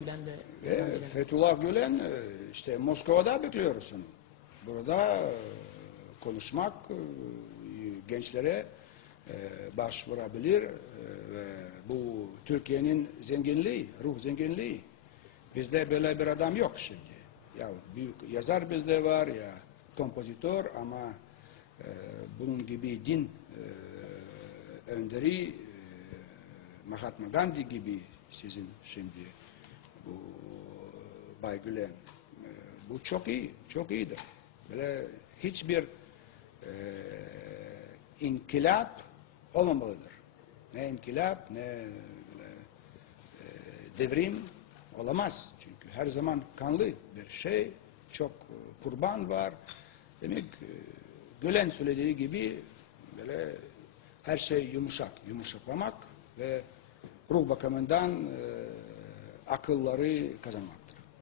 Gülen de Fethullah Gülen işte Moskova'da bekliyoruz onu. Burada konuşmak, gençlere başvurabilir ve bu Türkiye'nin zenginliği, ruh zenginliği. Bizde böyle bir adam yok şimdi. Ya büyük yazar bizde var ya kompozitör ama bunun gibi din önderi Mahatma Gandhi gibi sizin şimdi bu Bay Gülen bu çok iyi, çok iyidir. Böyle hiçbir inkılap olmamalıdır. Ne inkılap ne devrim olamaz. Çünkü her zaman kanlı bir şey, çok kurban var. Demek Gülen söylediği gibi böyle her şey yumuşak, yumuşaklamak ve ruh bakımından akılları kazanmaktır.